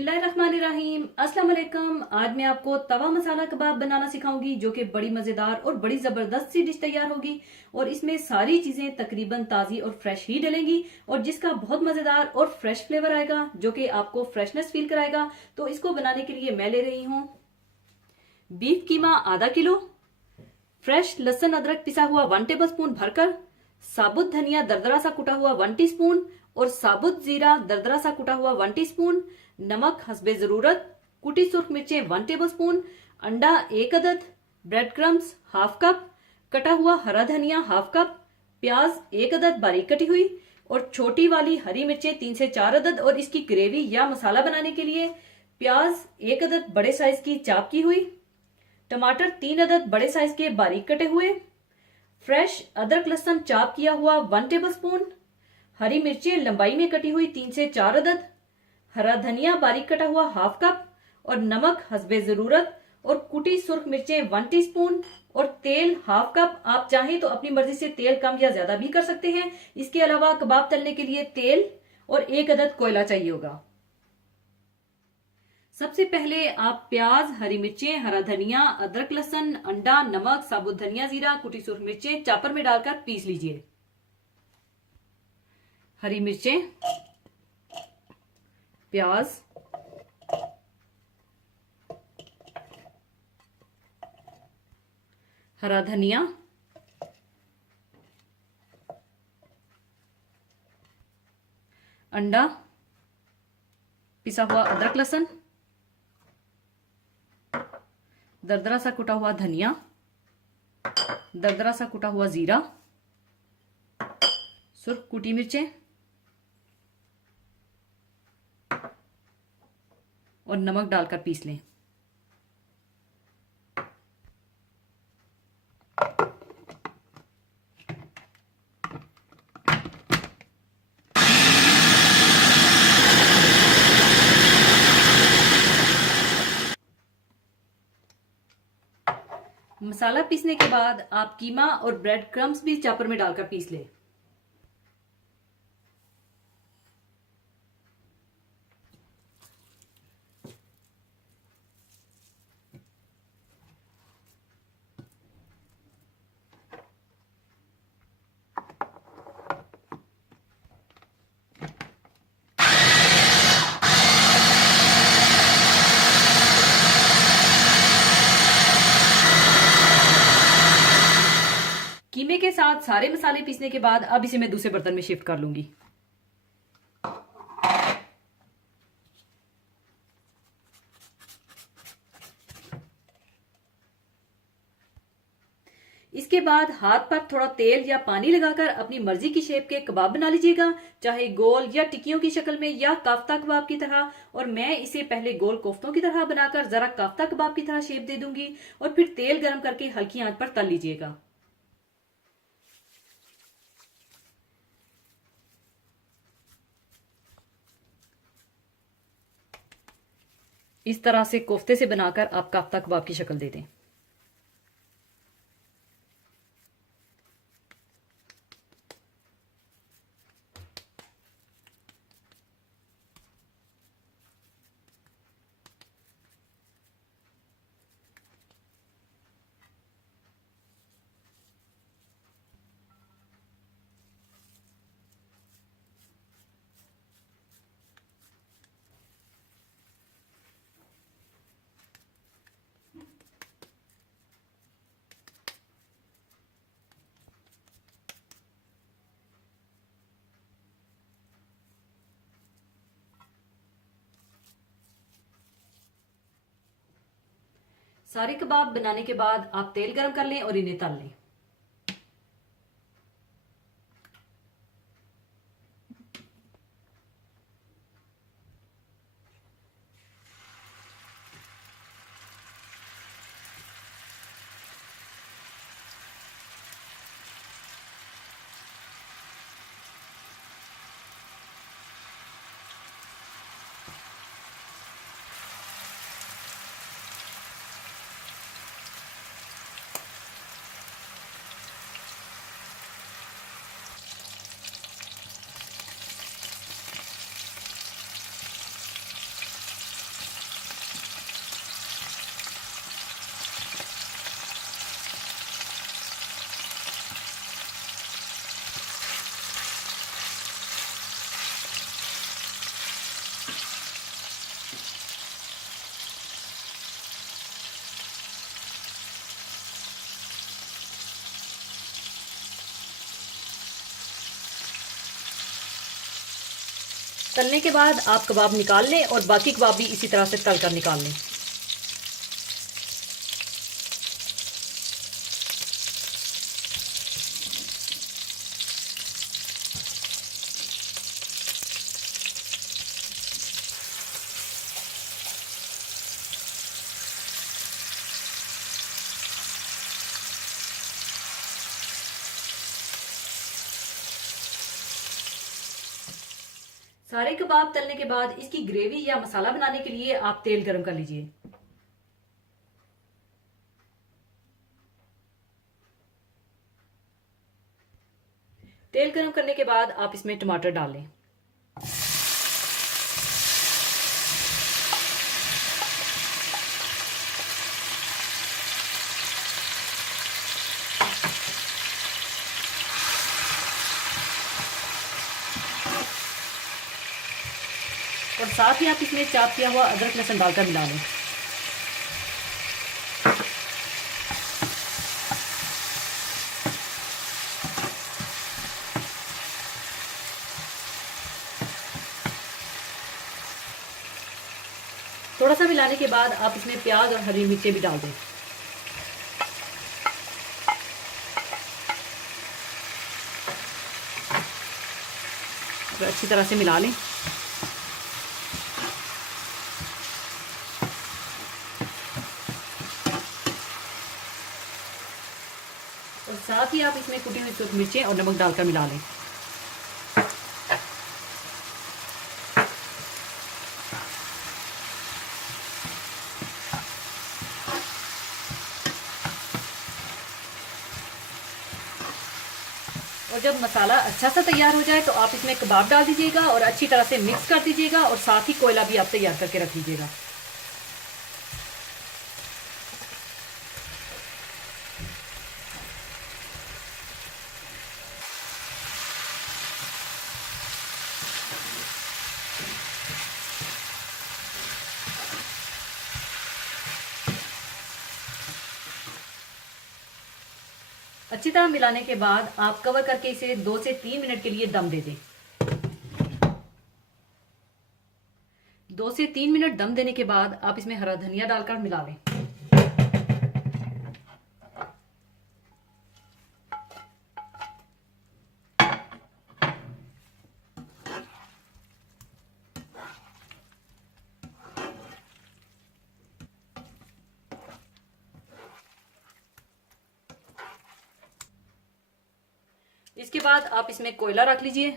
बिस्मिल्लाहिर्रहमानिर्रहीम। अस्सलाम वालेकुम। आज मैं आपको तवा मसाला कबाब बनाना सिखाऊंगी जो कि बड़ी मजेदार और बड़ी जबरदस्त सी डिश तैयार होगी। और इसमें सारी चीजें तकरीबन ताजी और फ्रेश ही डलेंगी और जिसका बहुत मजेदार और फ्रेश फ्लेवर आएगा जो कि आपको फ्रेशनेस फील कराएगा। तो इसको बनाने के लिए मैं ले रही हूँ बीफ कीमा आधा किलो, फ्रेश लहसुन अदरक पिसा हुआ 1 टेबल स्पून भरकर, साबुत धनिया दरदरा सा कुटा हुआ 1 टीस्पून और साबुत जीरा दरदरा सा कुटा हुआ 1 टीस्पून, नमक हस्बे जरूरत, कुटी सुर्ख मिर्चें 1 टेबल स्पून, अंडा 1 अदद, ब्रेड क्रम्स हाफ कप, कटा हुआ हरा धनिया हाफ कप, प्याज 1 अदद बारीक कटी हुई और छोटी वाली हरी मिर्चें 3 से 4 अदद। और इसकी ग्रेवी या मसाला बनाने के लिए प्याज 1 अदद बड़े साइज की चाप की हुई, टमाटर 3 अदद बड़े साइज के बारीक कटे हुए, फ्रेश अदरक लहसुन चाप किया हुआ 1 टेबल स्पून, हरी मिर्चें लंबाई में कटी हुई 3 से 4 अदद, हरा धनिया बारीक कटा हुआ हाफ कप और नमक हस्बे जरूरत और कुटी सुर्ख मिर्चें 1 टीस्पून और तेल हाफ कप। आप चाहें तो अपनी मर्जी से तेल कम या ज्यादा भी कर सकते हैं। इसके अलावा कबाब तलने के लिए तेल और 1 अदद कोयला चाहिए होगा। सबसे पहले आप प्याज, हरी मिर्चें, हरा धनिया, अदरक लहसुन, अंडा, नमक, साबुत धनिया जीरा, कुटी सुर्ख मिर्चें चॉपर में डालकर पीस लीजिए। हरी मिर्चें, प्याज, हरा धनिया, अंडा, पिसा हुआ अदरक लहसुन, दरदरा सा कुटा हुआ धनिया, दरदरा सा कुटा हुआ जीरा, सुर्ख कुटी मिर्चें और नमक डालकर पीस लें। मसाला पीसने के बाद आप कीमा और ब्रेड क्रम्स भी चॉपर में डालकर पीस लें। कीमे के साथ सारे मसाले पीसने के बाद अब इसे मैं दूसरे बर्तन में शिफ्ट कर लूंगी। इसके बाद हाथ पर थोड़ा तेल या पानी लगाकर अपनी मर्जी की शेप के कबाब बना लीजिएगा, चाहे गोल या टिक्कियों की शक्ल में या काफ्ता कबाब की तरह। और मैं इसे पहले गोल कोफ्तों की तरह बनाकर जरा काफ्ता कबाब की तरह शेप दे दूंगी और फिर तेल गर्म करके हल्की आंच पर तल लीजिएगा। इस तरह से कोफ्ते से बनाकर आप काफ्ता कबाब की शक्ल दे दें। सारे कबाब बनाने के बाद आप तेल गरम कर लें और इन्हें तल लें। तलने के बाद आप कबाब निकाल लें और बाकी कबाब भी इसी तरह से तल कर निकाल लें। सारे कबाब तलने के बाद इसकी ग्रेवी या मसाला बनाने के लिए आप तेल गरम कर लीजिए। तेल गरम करने के बाद आप इसमें टमाटर डाल लें। और साथ ही आप इसमें चाप किया हुआ अदरक लहसुन डालकर मिला लें। थोड़ा सा मिलाने के बाद आप इसमें प्याज और हरी मिर्चें भी डाल दें। तो अच्छी तरह से मिला लें। और साथ ही आप इसमें कुटी हुई सूखी मिर्चें और नमक डालकर मिला लें। और जब मसाला अच्छा सा तैयार हो जाए तो आप इसमें कबाब डाल दीजिएगा और अच्छी तरह से मिक्स कर दीजिएगा और साथ ही कोयला भी आप तैयार करके रख लीजिएगा। अच्छी तरह मिलाने के बाद आप कवर करके इसे 2 से 3 मिनट के लिए दम दे दें। 2 से 3 मिनट दम देने के बाद आप इसमें हरा धनिया डालकर मिला लें। इसके बाद आप इसमें कोयला रख लीजिए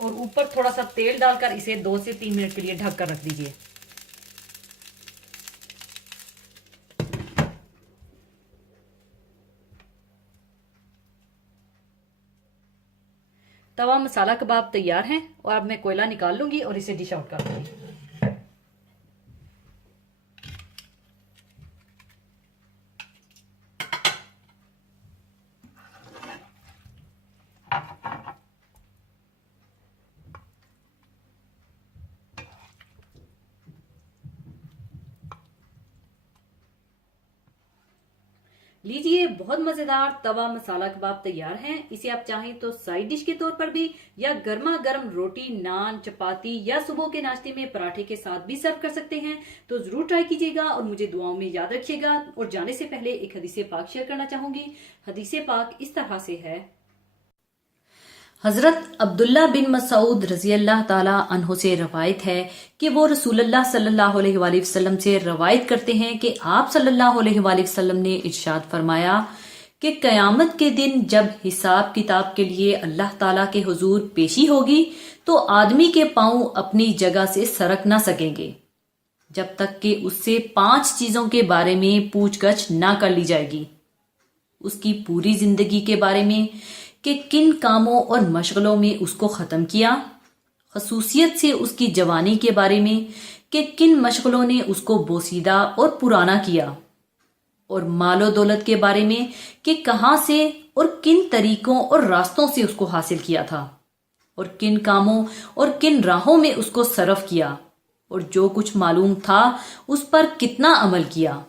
और ऊपर थोड़ा सा तेल डालकर इसे 2 से 3 मिनट के लिए ढक कर रख दीजिए। तवा मसाला कबाब तैयार हैं और अब मैं कोयला निकाल लूंगी और इसे डिश आउट कर दूंगी। लीजिए, बहुत मजेदार तवा मसाला कबाब तैयार हैं। इसे आप चाहें तो साइड डिश के तौर पर भी या गर्मा गर्म रोटी, नान, चपाती या सुबह के नाश्ते में पराठे के साथ भी सर्व कर सकते हैं। तो जरूर ट्राई कीजिएगा और मुझे दुआओं में याद रखिएगा। और जाने से पहले एक हदीसे पाक शेयर करना चाहूंगी। हदीसे पाक इस तरह से है। हजरत अब्दुल्ला बिन मसूद रजी अल्लाह ताला अन्हो से रवायत है कि वो रसूलुल्लाह सल्लल्लाहु अलैहि वसल्लम से रवायत करते हैं कि आप सल्लल्लाहु अलैहि वसल्लम ने इरशाद फरमाया कि कयामत के दिन जब हिसाब किताब के लिए अल्लाह ताला के हुजूर पेशी होगी तो आदमी के पांव अपनी जगह से सरक ना सकेंगे जब तक कि उससे 5 चीजों के बारे में पूछगछ ना कर ली जाएगी। उसकी पूरी जिंदगी के बारे में कि किन कामों और मशगलों में उसको खत्म किया, खसूसियत से उसकी जवानी के बारे में कि किन मशगलों ने उसको बोसीदा और पुराना किया, और मालो दौलत के बारे में कि कहां से और किन तरीकों और रास्तों से उसको हासिल किया था, और किन कामों और किन राहों में उसको सर्फ किया, और जो कुछ मालूम था उस पर कितना अमल किया।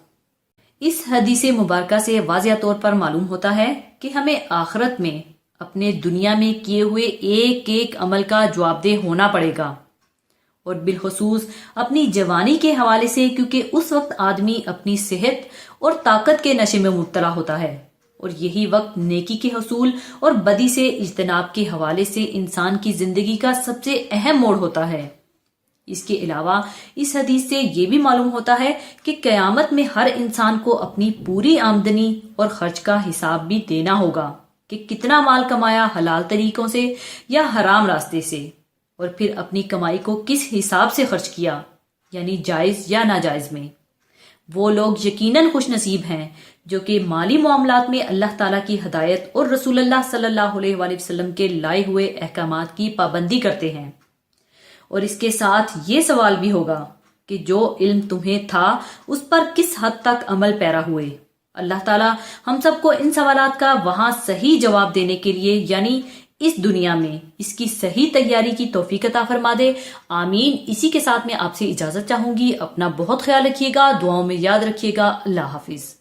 इस हदीस मुबारका से वाज़िया तौर पर मालूम होता है कि हमें आखिरत में अपने दुनिया में किए हुए एक एक अमल का जवाबदेह होना पड़ेगा, और बिलखुसूस अपनी जवानी के हवाले से, क्योंकि उस वक्त आदमी अपनी सेहत और ताकत के नशे में मुब्तला होता है, और यही वक्त नेकी के हसूल और बदी से इज्तनाब के हवाले से इंसान की जिंदगी का सबसे अहम मोड़ होता है। इसके अलावा इस हदीस से ये भी मालूम होता है कि कयामत में हर इंसान को अपनी पूरी आमदनी और खर्च का हिसाब भी देना होगा कि कितना माल कमाया हलाल तरीकों से या हराम रास्ते से, और फिर अपनी कमाई को किस हिसाब से खर्च किया, यानी जायज या नाजायज में। वो लोग यकीनन खुश नसीब हैं जो कि माली मामलात में अल्लाह ताला की हदायत और रसूलुल्लाह सल्लल्लाहु अलैहि वसल्लम के लाए हुए अहकामात की पाबंदी करते हैं। और इसके साथ ये सवाल भी होगा कि जो इल्म तुम्हें था उस पर किस हद तक अमल पैरा हुए। अल्लाह ताला हम सबको इन सवालात का वहां सही जवाब देने के लिए, यानी इस दुनिया में इसकी सही तैयारी की तौफीक अता फरमा दे। आमीन। इसी के साथ मैं आपसे इजाजत चाहूंगी। अपना बहुत ख्याल रखिएगा, दुआओं में याद रखिएगा। अल्लाह हाफिज।